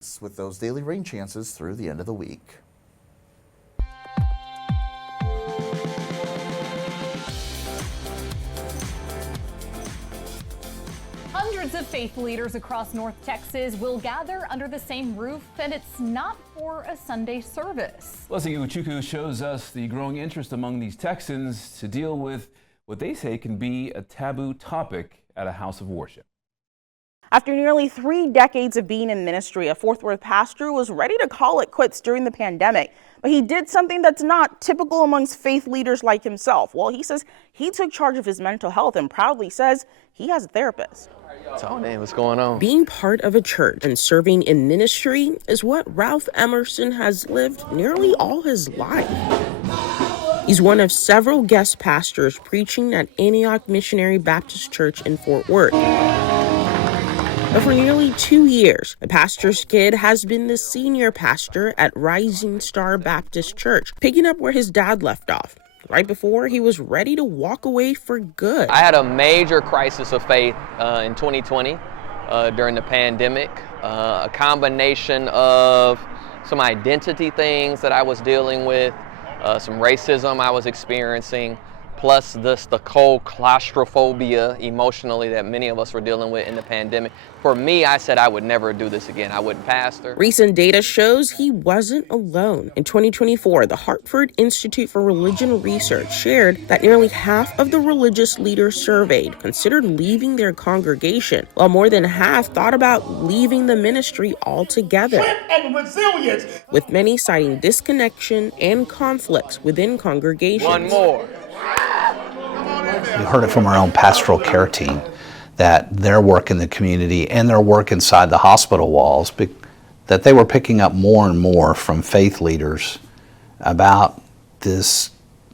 with those daily rain chances through the end of the week. Hundreds of faith leaders across North Texas will gather under the same roof, and it's not for a Sunday service. Leslie Uchuku shows us the growing interest among these Texans to deal with what they say can be a taboo topic at a house of worship. After nearly 3 decades of being in ministry, a Fort Worth pastor was ready to call it quits during the pandemic. But he did something that's not typical amongst faith leaders like himself. Well, he says he took charge of his mental health and proudly says he has a therapist. Tony, what's going on? Being part of a church and serving in ministry is what Ralph Emerson has lived nearly all his life. He's one of several guest pastors preaching at Antioch Missionary Baptist Church in Fort Worth. But for nearly 2 years, the pastor's kid has been the senior pastor at Rising Star Baptist Church, picking up where his dad left off, right before he was ready to walk away for good. I had a major crisis of faith in 2020 during the pandemic, a combination of some identity things that I was dealing with, some racism I was experiencing, plus the cold claustrophobia emotionally that many of us were dealing with in the pandemic. For me, I said I would never do this again. I wouldn't pastor. Recent data shows he wasn't alone. In 2024, the Hartford Institute for Religion Research shared that nearly half of the religious leaders surveyed considered leaving their congregation, while more than half thought about leaving the ministry altogether, and resilience, with many citing disconnection and conflicts within congregations. One more. We heard it from our own pastoral care team that their work in the community and their work inside the hospital walls, that they were picking up more and more from faith leaders about this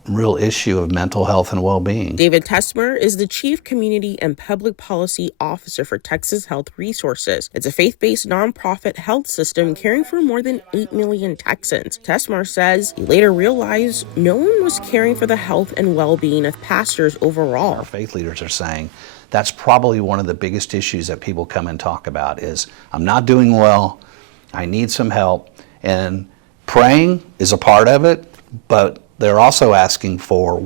real issue of mental health and well-being. David Tesmer is the Chief Community and Public Policy Officer for Texas Health Resources. It's a faith-based nonprofit health system caring for more than 8 million Texans. Tesmer says he later realized no one was caring for the health and well-being of pastors overall. Our faith leaders are saying that's probably one of the biggest issues that people come and talk about is, I'm not doing well, I need some help, and praying is a part of it, but they're also asking for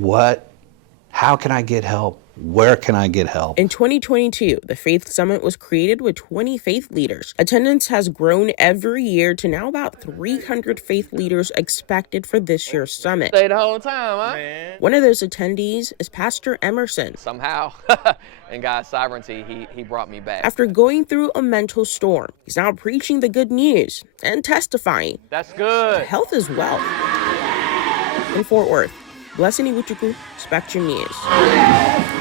how can I get help? Where can I get help? In 2022, the Faith Summit was created with 20 faith leaders. Attendance has grown every year to now about 300 faith leaders expected for this year's summit. Stay the whole time, huh? Man. One of those attendees is Pastor Emerson. Somehow, in God's sovereignty, he brought me back. After going through a mental storm, he's now preaching the good news and testifying. That's good. Health is wealth. In Fort Worth, Leslie Uchuku, Spectrum News.